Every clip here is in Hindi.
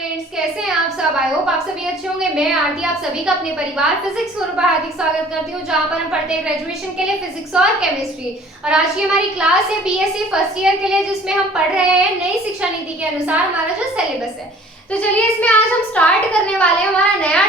फ्रेंड्स, कैसे हैं आप सब। आई होप आप सभी अच्छे होंगे। मैं आरती आप सभी का अपने परिवार फिजिक्स गुरु पर हार्दिक स्वागत करती हूं, जहां पर हम पढ़ते हैं ग्रेजुएशन के लिए फिजिक्स और केमिस्ट्री। और आज की हमारी क्लास है बीएससी फर्स्ट ईयर के लिए, जिसमें हम पढ़ रहे हैं नई शिक्षा नीति के अनुसार हमारा जो सिलेबस है। तो चलिए इसमें आज हम स्टार्ट करने वाले हैं हमारा नया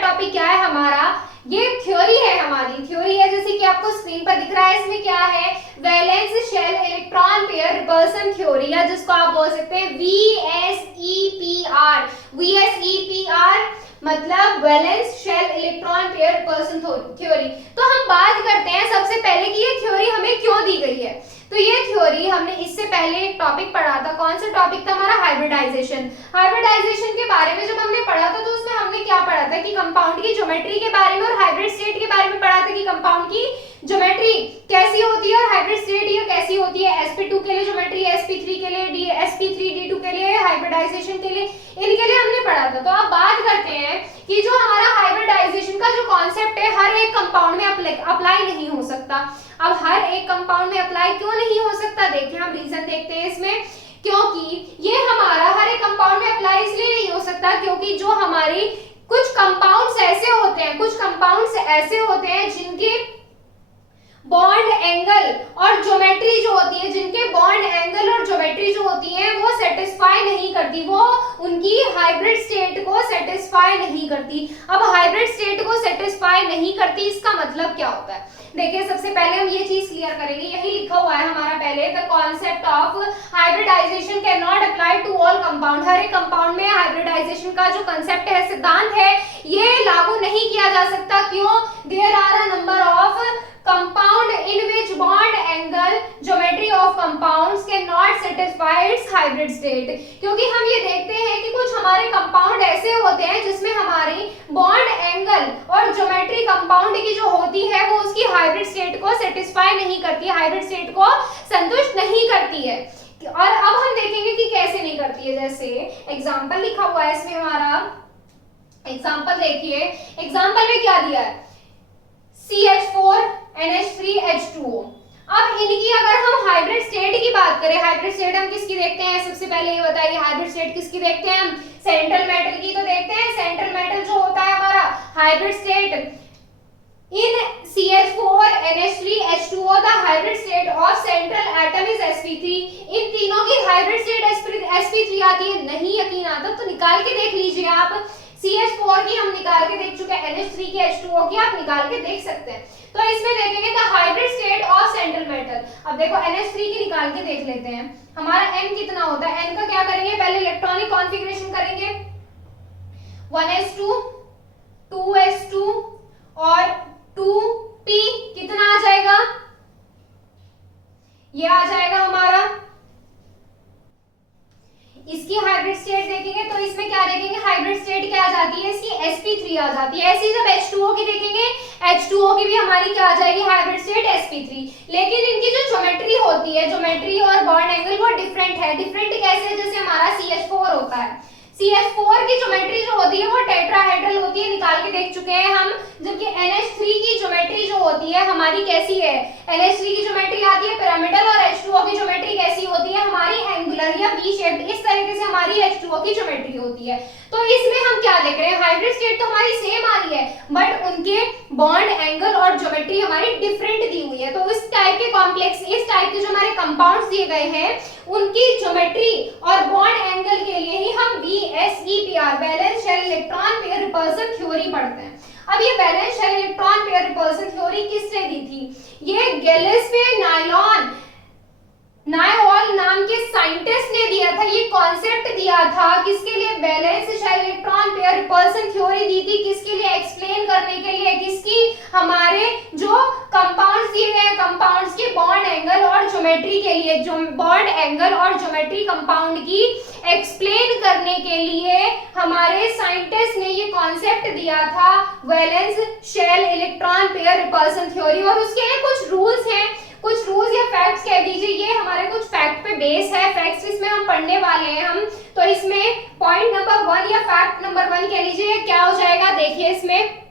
टॉपिक क्या है हमारा, ये थ्योरी है, हमारी थ्योरी है जैसे कि आपको स्क्रीन पर दिख रहा है। इसमें क्या है, valence shell electron pair repulsion theory, या जिसको आप बोल सकते हैं VSEPR। VSEPR मतलब valence shell electron pair repulsion theory. तो हम बात करते हैं सबसे पहले कि ये थ्योरी हमें क्यों दी गई है। तो ये थ्योरी हमने इससे पहले एक टॉपिक पढ़ा था। कौन सा टॉपिक था हमारा, हाइब्रिडाइजेशन। हाइब्रिडाइजेशन के बारे में जब हमने पढ़ा था तो उसमें हमने क्या पढ़ा था कि कंपाउंड की ज्योमेट्री के बारे में और हाइब्रिड स्टेट के बारे में पढ़ा था कि कंपाउंड की ज्योमेट्री कैसी होती है और हाइब्रिड स्टेट ये कैसी होती है। sp2 के लिए ज्योमेट्री, sp3 के लिए, sp3d2 के लिए, हाइब्रिडाइजेशन के लिए, इनके लिए हमने पढ़ा था। तो अब बात करते हैं कि जो हमारा हाइब्रिडाइजेशन का जो कॉन्सेप्ट है हर एक कंपाउंड में अप्लाई नहीं हो सकता। अब हर एक कंपाउंड में अप्लाई क्यों नहीं हो सकता, देखिए हम रीजन देखते हैं इसमें। क्योंकि ये हमारा हर एक कंपाउंड में अप्लाई इसलिए नहीं हो सकता क्योंकि जो हमारी कुछ कंपाउंड्स ऐसे होते हैं जिनके बॉन्ड एंगल और ज्योमेट्री जो होती है, जिनके बॉन्ड एंगल और ज्योमेट्री जो होती है वो सेटिस्फाई नहीं करती, वो उनकी हाइब्रिड स्टेट को सेटिस्फाई नहीं करती। अब हाइब्रिड स्टेट को सेटिस्फाई नहीं करती, इसका मतलब क्या होता है। देखिए सबसे पहले हम ये चीज क्लियर करेंगे, यही लिखा हुआ है हमारा पहले, the concept of hybridisation can not apply to all compound. हर एक कंपाउंड में हाइब्रिडाइजेशन का जो कंसेप्ट है, सिद्धांत है, ये लागू नहीं किया जा सकता। क्यों, there are a number of compound in which bond angle geometry of compounds cannot satisfy its hybrid state। क्योंकि हम ये देखते हैं कि कुछ हमारे कंपाउंड ऐसे होते हैं जिसमें हमारी बॉन्ड एंगल और ज्योमेट्री कंपाउंड की जो होती है वो उसकी हाइब्रिड स्टेट को सेटिस्फाई नहीं करती, हाइब्रिड स्टेट को संतुष्ट नहीं करती है। और अब हम देखेंगे कि कैसे नहीं करती है। जैसे एग्जाम्पल लिखा हुआ है इसमें हमारा, एग्जाम्पल देखिए, एग्जाम्पल में क्या दिया है, CH4 NH3 H2O। अब इनकी अगर हम हाइब्रिड स्टेट की बात करें, हाइब्रिड स्टेट हम किसकी देखते हैं, सबसे पहले ये बताइए हाइब्रिड स्टेट किसकी देखते हैं हम, सेंट्रल मेटल की तो देखते हैं। सेंट्रल मेटल जो होता है हमारा hybrid state in CH4 NH3 H2O, the hybrid state of central atom is sp3। इन तीनों की हाइब्रिड स्टेट sp3 आती है। नहीं यकीन आता तो निकाल के देख लीजिए आप। CH4 की हम निकाल के देख चुके हैं, NH3 की H2O की आप निकाल के देख सकते हैं। तो इसमें देखेंगे the hybrid state of central metal. अब देखो NH3 की निकाल के देख लेते हैं, हमारा N कितना होता है, N का क्या करेंगे, पहले इलेक्ट्रॉनिक कॉन्फ़िगरेशन करेंगे, 1s2 2s2 और 2p, कितना आ जाएगा, ये आ जाएगा हमारा। इसकी हाइब्रिड स्टेट देखेंगे तो इसमें क्या देखेंगे, हाइब्रिड स्टेट क्या आ जाती है, इसकी sp3 आ जाती है। ऐसे ही जब H2O की देखेंगे, H2O की भी हमारी क्या आ जाएगी, हाइब्रिड स्टेट sp3। लेकिन इनकी जो ज्योमेट्री होती है, ज्योमेट्री और बॉन्ड एंगल वो डिफरेंट है। डिफरेंट कैसे, जैसे हमारा CH4 होता है, CH4 की ज्योमेट्री जो होती है वो टेट्राहेड्रल होती है, निकाल के देख चुके हैं हम। जबकि NH3 की ज्योमेट्री जो होती है हमारी कैसी है, NH3 की ज्योमेट्री आती है पिरामिडल और H2O की ज्योमेट्री कैसी होती है हमारी, एंगुलर या वी शेप्ड। इस तरीके से हमारी H2O की ज्योमेट्री होती है। तो इसमें हम क्या देख रहे हैं, हाइब्रिड स्टेट तो हमारी सेम आ रही है बट उनके बॉन्ड एंगल और ज्योमेट्री हमारी डिफरेंट दी हुई है। तो इस टाइप के कॉम्प्लेक्स, इस टाइप के जो हमारे कंपाउंड्स दिए गए हैं उनकी ज्योमेट्री और बॉन्ड एंगल के लिए ही हम VSEPR valence shell electron pair repulsion theory पढ़ते हैं। अब ये valence shell electron pair repulsion theory किसने दी थी, ये गिलेस्पे नायवॉल नाम के साइंटिस्ट ने दिया था। ये कॉन्सेप्ट दिया था किसके लिए, valence shell electron pair repulsion theory दी थी किसके लिए, एक्सप्लेन करने के लिए, किसकी, हमारे जो कंपाउंड्स दिए गए कंपाउंड्स के बॉन्ड एंगल और ज्योमेट्री के लिए, जो बॉन्ड एंगल और ज्योमेट्री कंपाउंड की एक्सप्लेन करने के लिए हमारे साइंटिस्ट ने ये कॉन्सेप्ट दिया था, valence shell electron pair repulsion theory. और उसके लिए कुछ रूल्स हैं, कुछ रूल्स या फैक्ट्स कह दीजिए, ये हमारे कुछ फैक्ट पे बेस है, फैक्ट्स इसमें हम पढ़ने वाले हैं हम। तो इसमें पॉइंट नंबर 1 या फैक्ट नंबर 1 कह लीजिए, क्या हो जाएगा, देखिए इसमें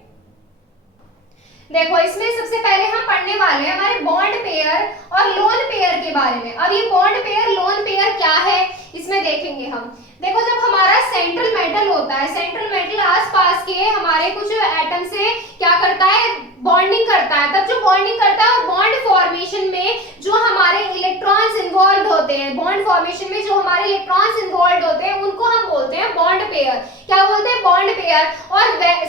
देखो इसमें सबसे पहले हम पढ़ने वाले हैं हमारे बॉन्ड पेयर और लोन पेयर के बारे में। अब ये बॉन्ड पेयर लोन पेयर क्या है इसमें देखेंगे हम। देखो जब हमारा सेंट्रल मेटल होता है, सेंट्रल मेटल आसपास के हमारे कुछ एटम से क्या करता है, बॉन्डिंग करता है। तब जो बॉन्डिंग करता है बॉन्ड फॉर्मेशन में जो हमारे इलेक्ट्रॉन्स इन्वॉल्व होते हैं, बॉन्ड फॉर्मेशन में जो हमारे इलेक्ट्रॉन्स इन्वॉल्व होते हैं उनको हम बोलते हैं बॉन्ड पेयर। क्या बोलते हैं, बॉन्ड पेयर। और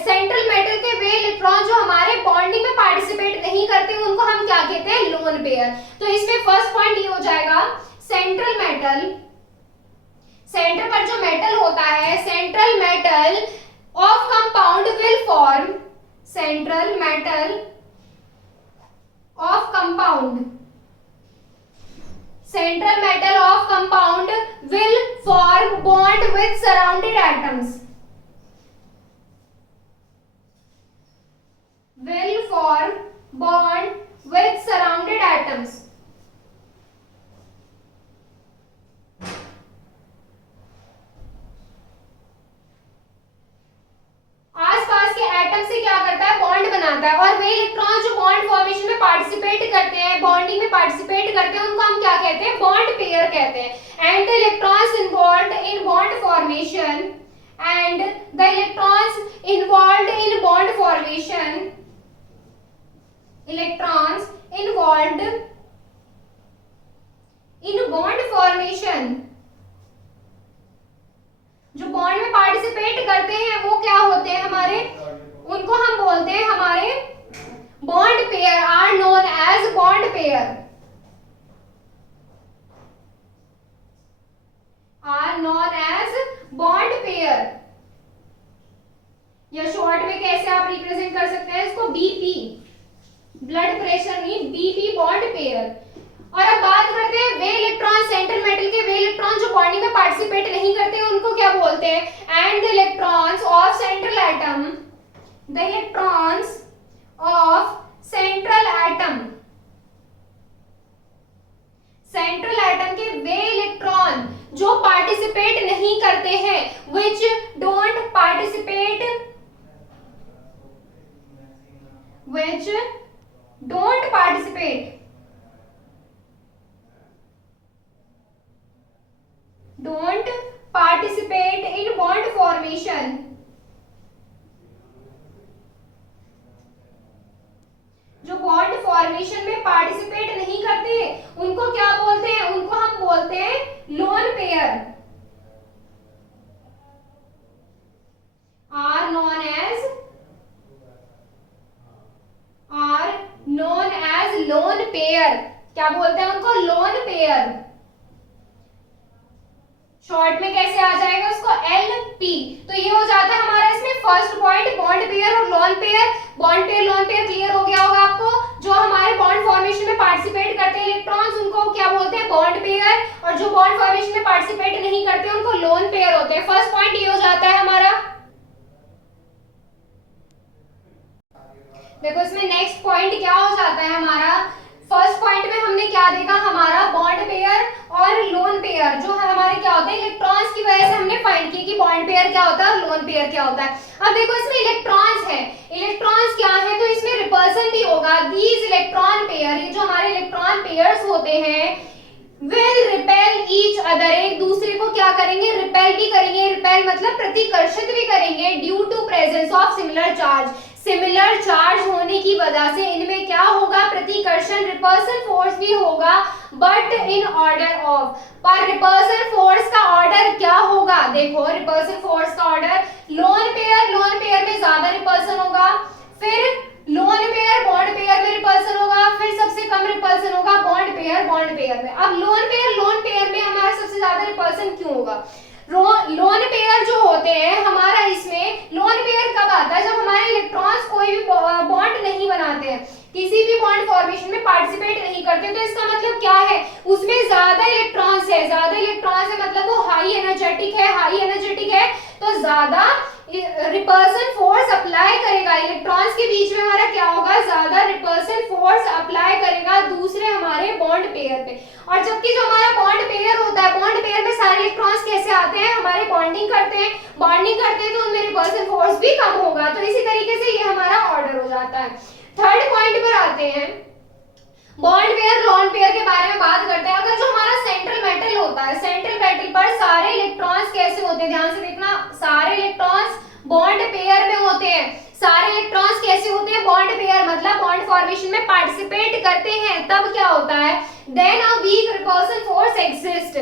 सेंट्रल मेटल के वे इलेक्ट्रॉन जो हमारे बॉन्डिंग में पार्टिसिपेट नहीं करते उनको हम क्या कहते हैं, लोन पेयर। तो इसमें फर्स्ट पॉइंट ये हो जाएगा, सेंट्रल मेटल, सेंटर पर जो मेटल होता है, central metal of compound will form, central metal of compound, central metal of compound will form bond with surrounded atoms, will form bond with surrounded atoms। आसपास के एटम से क्या करता है, बॉन्ड बनाता है। और वे इलेक्ट्रॉन जो बॉन्ड फॉर्मेशन में पार्टिसिपेट करते हैं, बॉन्डिंग में पार्टिसिपेट करते हैं, उनको हम क्या कहते हैं, बॉन्ड पेयर कहते हैं। And the electrons involved in bond formation, and the electrons involved in bond formation, electrons involved in bond formation, जो बॉन्ड में पार्टिसिपेट करते हैं वो क्या होते हैं हमारे, उनको हम बोलते हैं हमारे bond pair, are known as bond pair, are known as bond pair. या शॉर्ट में कैसे आप रिप्रेजेंट कर सकते हैं इसको, बीपी, ब्लड प्रेशर नहीं, बीपी बॉन्ड पेयर। और अब बात करते हैं वे इलेक्ट्रॉन, सेंट्रल मेटल के वे इलेक्ट्रॉन जो बॉन्डिंग में पार्टिसिपेट नहीं करते उनको क्या बोलते हैं, and the electrons of central atom, the electrons of central atom, central atom के वे इलेक्ट्रॉन जो पार्टिसिपेट नहीं करते हैं, which don't participate, which don't participate, don't participate in bond formation, जो बॉन्ड फॉर्मेशन में पार्टिसिपेट नहीं करते उनको क्या बोलते हैं, उनको हम बोलते हैं lone pair, are known as, are known as lone pair. क्या बोलते हैं उनको, लोन पेयर। शॉर्ट में कैसे आ जाएगा उसको, एलपी। तो ये हो जाता है हमारा इसमें फर्स्ट पॉइंट, बॉन्ड पेयर और lone pair. Bond pair lone pair clear हो गया होगा आपको। जो हमारे बॉन्ड फॉर्मेशन में पार्टिसिपेट करते हैं इलेक्ट्रॉन्स उनको क्या बोलते हैं, बॉन्ड पेयर। और जो बॉन्ड फॉर्मेशन में पार्टिसिपेट नहीं करते उनको लोन पेयर होते हैं। फर्स्ट पॉइंट ये हो जाता है हमारा। देखो इसमें नेक्स्ट पॉइंट क्या हो जाता है हमारा, फर्स्ट पॉइंट में हमने क्या देखा, हमारा बॉन्ड पेयर और लोन पेयर जो हमारे क्या होते हैं, इलेक्ट्रॉन्स की वजह से हमने फाइंड किया कि बॉन्ड पेयर क्या होता है और लोन पेयर क्या होता है। अब देखो इसमें इलेक्ट्रॉन्स है, इलेक्ट्रॉन्स क्या है, तो इसमें रिपल्सन भी होगा। दीज इलेक्ट्रॉन पेयर, ये जो हमारे इलेक्ट्रॉन पेयर्स होते हैं, विल रिपेल ईच अदर, एक दूसरे को क्या करेंगे, रिपेल भी करेंगे। रिपेल मतलब प्रतिकर्षित भी करेंगे, due to presence of similar charge, similar charge होने की वजह से इनमें क्या होगा, प्रतिकर्षण, रिपल्सन फोर्स भी होगा, बट इन ऑर्डर ऑफ। पर रिपल्सन फोर्स का ऑर्डर क्या होगा, देखो रिपल्सन फोर्स का ऑर्डर, लोन पेयर में ज्यादा रिपल्सन होगा, फिर लोन पेयर बॉन्ड पेयर में रिपल्सन होगा, फिर सबसे कम रिपल्सन होगा बॉन्ड पेयर में। अब लोन पेयर में हमारा सबसे ज्यादा रिपल्सन क्यों होगा, लोन पेयर जो होते हैं हमारा, इसमें लोन पेयर कब आता है, जब हमारे इलेक्ट्रॉन्स कोई भी बॉन्ड नहीं बनाते हैं, किसी भी बॉन्ड फॉर्मेशन में पार्टिसिपेट नहीं करते। तो इसका मतलब क्या है, उसमें ज्यादा इलेक्ट्रॉन्स है, मतलब वो हाई एनर्जेटिक है, तो ज्यादा रिपल्सन फोर्स अप्लाई करेगा, इलेक्ट्रॉन्स के बीच में हमारा क्या होगा, ज्यादा रिपल्सन फोर्स अप्लाई करेगा दूसरे हमारे बॉन्ड पेयर पे। और जबकि जो हमारा बॉन्ड पेयर होता है, बॉन्ड पेयर में सारे इलेक्ट्रॉन्स कैसे आते हैं, हमारे बॉन्डिंग करते हैं तो उनमें रिपल्सन फोर्स भी कम होगा। तो इसी तरीके से ये हमारा ऑर्डर हो जाता है। थर्ड पॉइंट पर आते हैं, बॉन्ड पेयर लोन पेयर के बारे में बात करते हैं। अगर जो हमारा सेंट्रल मेटल होता है, सेंट्रल मेटल पर सारे इलेक्ट्रॉन्स कैसे होते हैं, ध्यान से देखना, सारे इलेक्ट्रॉन्स बॉन्ड पेयर में होते हैं। सारे इलेक्ट्रॉन्स कैसे होते हैं, बॉन्ड पेयर, मतलब बॉन्ड फॉर्मेशन में पार्टिसिपेट करते हैं। तब क्या होता है, then a weak repulsion force exist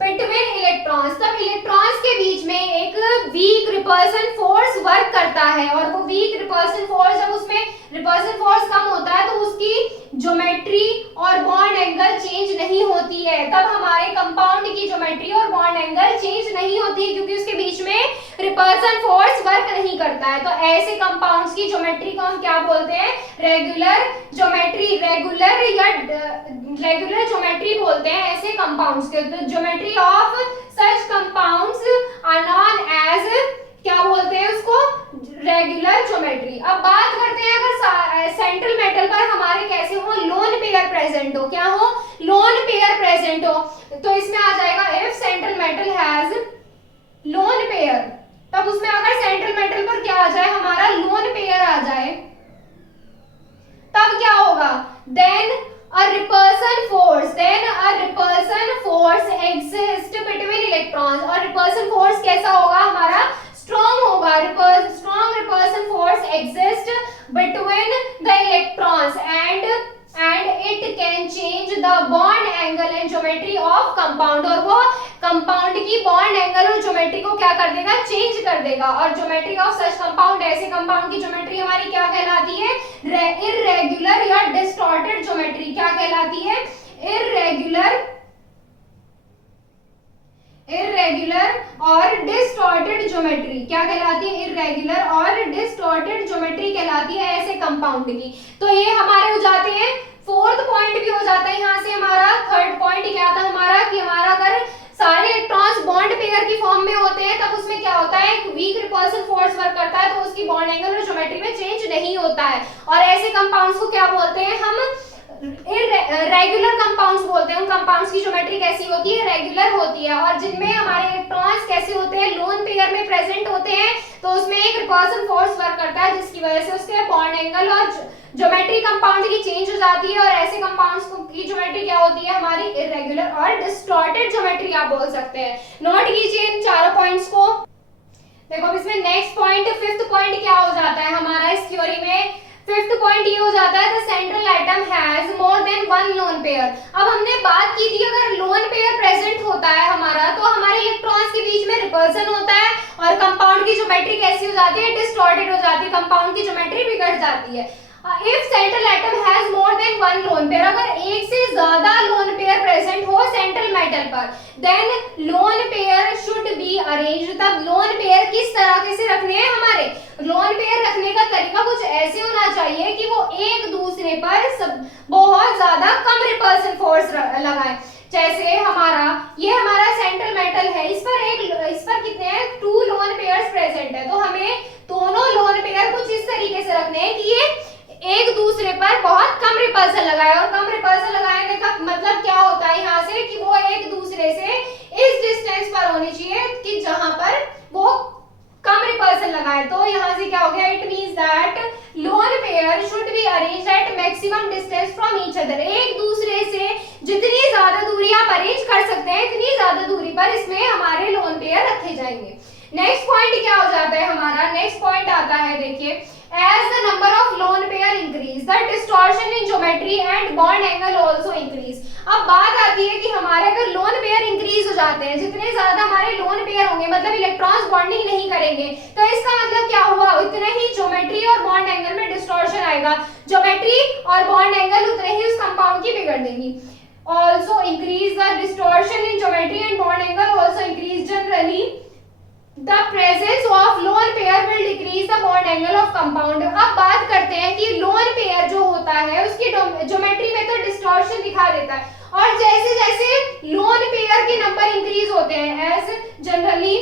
between electrons, तब इलेक्ट्रॉन्स के बीच में एक वीक रिपल्सन फोर्स वर्क करता है। और वो वीक रिपल्सन फोर्स, जब उसमें रिपल्सन फोर्स कम होता है तो उसकी ज्योमेट्री और बॉन्ड एंगल चेंज नहीं होती है। तब हमारे कंपाउंड की ज्योमेट्री और बॉन्ड एंगल चेंज नहीं होती है, क्योंकि उसके बीच में रिपल्सन फोर्स वर्क नहीं करता है। तो ऐसे कंपाउंड्स की ज्योमेट्री को हम क्या बोलते हैं, रेगुलर ज्योमेट्री, रेगुलर या रेगुलर ज्योमेट्री बोलते हैं ऐसे कंपाउंड्स के। तो geometry of such compounds are known as, क्या बोलते हैं उसको, रेगुलर ज्योमेट्री। अब बात करते हैं अगर सेंट्रल मेटल पर हमारे कैसे हो, लोन पेयर प्रेजेंट हो, क्या हो, लोन पेयर प्रेजेंट हो, तो इसमें आ जाएगा if central metal has lone pair, तब उसमें अगर सेंट्रल मेटल पर क्या आ जाए, हमारा लोन पेयर आ जाए, तब क्या होगा, then a repulsion force exists between electrons, और repulsion force कैसा होगा हमारा, strong होगा, strong repulsion force exists between the electrons and it can change the bond angle and geometry of compound, और वो कंपाउंड की बॉन्ड एंगल और ज्योमेट्री को क्या कर देगा, चेंज कर देगा। और ज्योमेट्री ऑफ सच कंपाउंड, ऐसे कंपाउंड की ज्योमेट्री हमारी क्या कहलाती है, इररेगुलर या डिस्टॉर्टेड ज्योमेट्री, क्या कहलाती है, इररेगुलर और डिस्टॉर्टेड ज्योमेट्री, क्या कहलाती है, इररेगुलर और डिस्टॉर्टेड ज्योमेट्री कहलाती है ऐसे कंपाउंड की। तो ये हमारे हो जाते हैं, फोर्थ पॉइंट भी हो जाता है यहाँ से हमारा। थर्ड पॉइंट क्या था हमारा, कि हमारा अगर सारे इलेक्ट्रॉन्स बॉन्ड पेयर की फॉर्म में होते हैं तब उसमें क्या होता है, एक वीक रिपल्सन फोर्स वर्क करता है, तो उसकी बॉन्ड एंगल और ज्योमेट्री में चेंज नहीं होता है। और ऐसे कंपाउंड्स को क्या बोलते हैं हम, रेगुलर कंपाउंड्स बोलते हैं। उन कंपाउंड्स की ज्योमेट्री कैसी होती है, रेगुलर होती है, और जिनमें हमारे इलेक्ट्रॉन्स कैसे होते हैं, लोन पेयर में प्रेजेंट होते हैं, तो उसमें एक रिपल्सन फोर्स वर्क करता है जिसकी वजह से उसके बॉन्ड एंगल और ज्योमेट्री कंपाउंड की चेंज हो जाती है। और ऐसे कंपाउंड्स की ज्योमेट्री क्या होती है हमारी, इररेगुलर और डिस्टॉर्टेड ज्योमेट्री आप बोल सकते हैं। नोट कीजिए इन चारों पॉइंट्स को। देखो इसमें नेक्स्ट पॉइंट, फिफ्थ पॉइंट क्या हो जाता है हमारा इस थ्योरी में, फिफ्थ पॉइंट ये हो जाता है the central atom has more than one lone pair. अब हमने बात की थी अगर लोन पेयर प्रेजेंट होता है हमारा, तो हमारे इलेक्ट्रॉन्स के बीच में रिपल्सन होता है और कंपाउंड की ज्योमेट्री कैसी हो जाती है, डिस्टॉर्टेड हो जाती है, कंपाउंड की ज्योमेट्री बिगड़ जाती है। If central atom has more than one lone pair, अगर एक से ज्यादा लोन पेयर प्रेजेंट हो सेंट्रल मेटल पर, then lone pair should be arranged. तब लोन पेयर किस तरह से रखने हैं, हमारे लोन पेयर रखने का तरीका कुछ ऐसे होना चाहिए कि वो एक दूसरे पर बहुत ज्यादा कम रिपल्सन फोर्स लगाए। जैसे ये हमारा सेंट्रल मेटल है, इस पर कितने हैं, 2 लोन पेयर्स प्रेजेंट है, तो हमें दोनों लोन पेयर कुछ इस तरीके से रखने हैं कि ये एक दूसरे पर बहुत कम रिपल्सन लगाए। और कम रिपल्सन लगाने का मतलब क्या होता है यहाँ से, कि वो एक दूसरे से इस डिस्टेंस पर होनी चाहिए कि जहां पर वो कम रिपल्सन लगाए। तो यहाँ से क्या हो गया, it means that lone pair should be arranged at maximum distance from each other. एक दूसरे से जितनी ज्यादा दूरी आप अरेंज कर सकते हैं, इतनी ज्यादा दूरी पर इसमें हमारे लोन पेयर रखे जाएंगे। नेक्स्ट पॉइंट क्या हो जाता है हमारा, नेक्स्ट पॉइंट आता है, देखिए, as the number of lone pair increase the distortion in geometry and bond angle also increase। अब बात आती है कि हमारे अगर लोन पेयर इंक्रीज हो जाते हैं, जितने ज्यादा हमारे लोन पेयर होंगे, मतलब इलेक्ट्रॉन्स बॉन्डिंग नहीं करेंगे, तो इसका मतलब क्या हुआ, उतने ही ज्योमेट्री और बॉन्ड एंगल में डिस्टॉर्शन आएगा, ज्योमेट्री और बॉन्ड एंगल उतने ही उस कंपाउंड की बिगड़ देंगी। also increase the distortion in geometry and bond angle also increase generally the presence of lone pair will decrease the bond angle of compound। अब बात करते हैं कि लोन पेयर जो होता है उसकी ज्योमेट्री में तो डिस्टॉर्शन दिखा देता है, और जैसे जैसे लोन पेयर के नंबर इंक्रीज होते हैं, as generally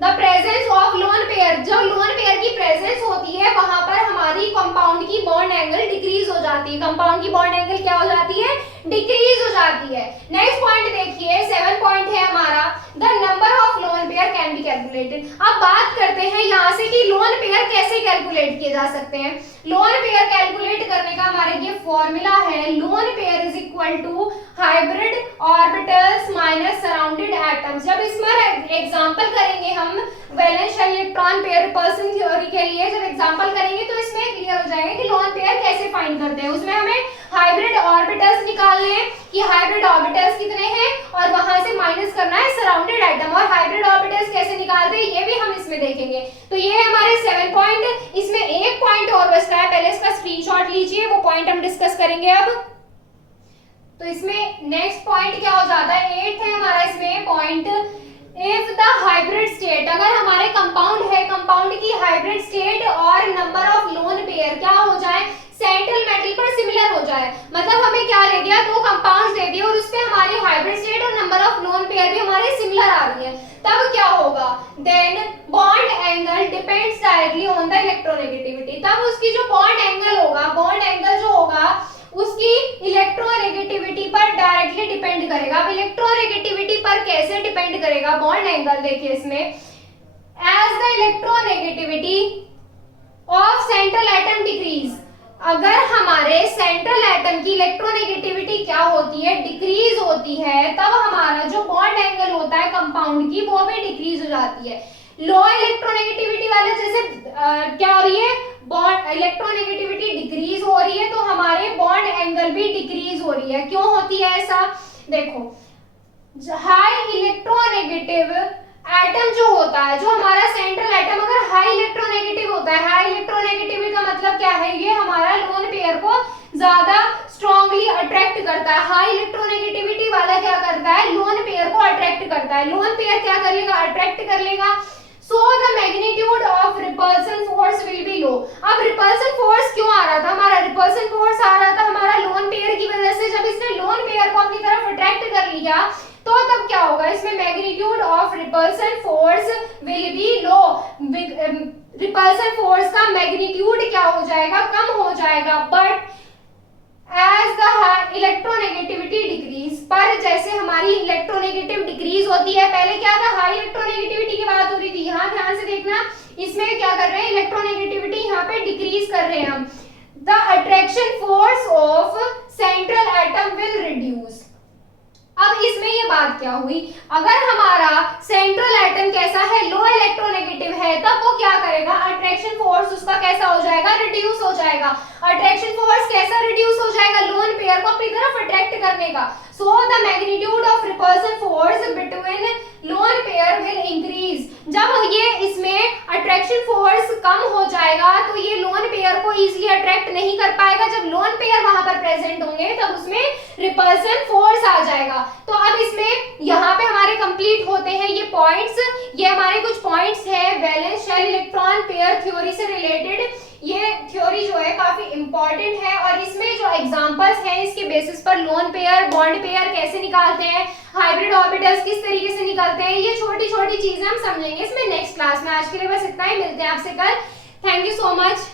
the presence of lone pair, जो लोन पेयर की प्रेजेंस होती है वहां पर हमारी कंपाउंड की बॉन्ड एंगल डिक्रीज हो जाती है। कंपाउंड की बॉन्ड एंगल क्या हो जाती है, डिक्रीज हो जाती है। नेक्स्ट पॉइंट देखिए, 7 पॉइंट है हमारा, the number of lone pair can be calculated. Calculated. अब बात करते हैं यहाँ से कि लोन पेयर कैसे कैलकुलेट किए जा सकते हैं। लोन पेयर कैलकुलेट करने का हमारे ये फॉर्मूला है, lone pair is equal to hybrid orbitals minus surrounded atoms. जब इसमें एग्जांपल करेंगे हम valence shell electron pair repulsion theory के लिए जब एग्जांपल करेंगे तो इसमें क्लियर हो जाएगा कि लोन पेयर कैसे फाइंड करते हैं। उसमें हमें हाइब्रिड ऑर्बिटल्स निकालने हैं कि हाइब्रिड ऑर्बिटल्स कितने हैं और वहां से माइनस करना है सराउंडेड एटम, और हाइब्रिड ऑर्बिटल्स कैसे निकालते हैं ये भी हम इसमें देखेंगे। तो ये है हमारे 7 पॉइंट। इसमें एक पॉइंट और बचता है, पहले इसका स्क्रीनशॉट लीजिए, वो पॉइंट हम डिस्कस करेंगे अब। तो इसमें नेक्स्ट पॉइंट क्या हो जाता है, 8 है हमारा इसमें point, if the hybrid state, अगर हमारे कंपाउंड है, कंपाउंड की हाइब्रिड स्टेट और नंबर ऑफ लोन पेयर क्या हो जाए, सेंट्रल मेटल पर सिमिलर हो जाए। मतलब हमें क्या दे दिया, दो कंपाउंड्स दे दिए और उसपे हमारी हाइब्रिड स्टेट और नंबर ऑफ लोन पेयर भी हमारे सिमिलर आ रही है, तब क्या होगा, then bond angle depends directly on the electronegativity. तब उसकी जो बॉन्ड एंगल होगा, बॉन्ड एंगल जो होगा उसकी इलेक्ट्रोनेगेटिविटी पर डायरेक्टली डिपेंड करेगा। अब इलेक्ट्रोनेगेटिविटी पर कैसे डिपेंड करेगा बॉन्ड एंगल, देखिए इसमें, as the electronegativity of central atom decreases, अगर हमारे सेंट्रल एटम की इलेक्ट्रोनेगेटिविटी क्या होती है, डिक्रीज होती है, तब हमारा जो बॉन्ड एंगल होता है कंपाउंड की वो भी डिक्रीज हो जाती है। लो इलेक्ट्रोनेगेटिविटी वाले जैसे क्या हो रही है, बॉन्ड इलेक्ट्रोनेगेटिविटी डिक्रीज हो रही है तो हमारे बॉन्ड एंगल भी डिक्रीज हो रही है। क्यों होती है ऐसा, देखो हाई इलेक्ट्रोनेगेटिव एटम जो होता है, जो हमारा सेंट्रल एटम अगर हाई इलेक्ट्रोनेगेटिव होता है, हाई इलेक्ट्रोनेगेटिविटी का मतलब क्या है, ये हमारा लोन पेयर को ज्यादा स्ट्रांगली अट्रैक्ट करता है। हाई इलेक्ट्रोनेगेटिविटी वाला क्या करता है, लोन पेयर को अट्रैक्ट करता है। लोन पेयर क्या कर लेगा, अट्रैक्ट कर लेगा। So the magnitude of repulsion force will be low। अब repulsion force क्यों आ रहा था, हमारा repulsion force आ रहा था हमारा लोन पेयर की वजह से। जब इसने लोन पेयर को अपनी तरफ अट्रैक्ट कर लिया तो तब क्या होगा, इसमें magnitude of repulsion force will be low. Repulsion force का मैग्नीट्यूड क्या हो जाएगा, कम हो जाएगा। But as the electronegativity decreases, पर जैसे हमारी इलेक्ट्रोनेगेटिव डिक्रीज होती है, पहले क्या था हाई इलेक्ट्रोनेगेटिविटी की बात हो रही थी, यहाँ ध्यान से देखना, इसमें क्या कर रहे हैं, इलेक्ट्रोनेगेटिविटी यहाँ पे डिक्रीज कर रहे हैं हम। The attraction force of central atom will reduce. अब इसमें ये बात क्या हुई, अगर हमारा सेंट्रल एटम कैसा है, लो इलेक्ट्रोनेगेटिव है, तब वो क्या करेगा, अट्रैक्शन फोर्स उसका कैसा हो जाएगा, रिड्यूस हो जाएगा। अट्रैक्शन फोर्स कैसा रिड्यूस हो जाएगा, लोन पेयर को अपनी तरफ अट्रैक्ट करने का। So the magnitude of repulsion force between lone pair will increase. जब ये इसमें अट्रैक्शन फोर्स कम हो जाएगा तो ये लोन पेयर को इजीली अट्रैक्ट नहीं कर पाएगा। जब लोन पेयर वहां पर प्रेजेंट होंगे तब उसमें रिपल्सन फोर्स आ जाएगा। तो अब इसमें यहाँ पे हमारे कंप्लीट होते हैं ये पॉइंट्स। ये हमारे कुछ पॉइंट्स हैं valence shell electron pair theory से रिलेटेड। ये थ्योरी जो है काफी इंपॉर्टेंट है और इसमें जो एग्जांपल्स हैं इसके बेसिस पर लोन पेयर, बॉन्ड पेयर कैसे निकालते हैं, हाइब्रिड ऑर्बिटल्स किस तरीके से निकालते हैं, ये छोटी छोटी चीजें हम समझेंगे इसमें नेक्स्ट क्लास में। आज के लिए बस इतना ही, मिलते हैं आपसे कल। Thank you so much.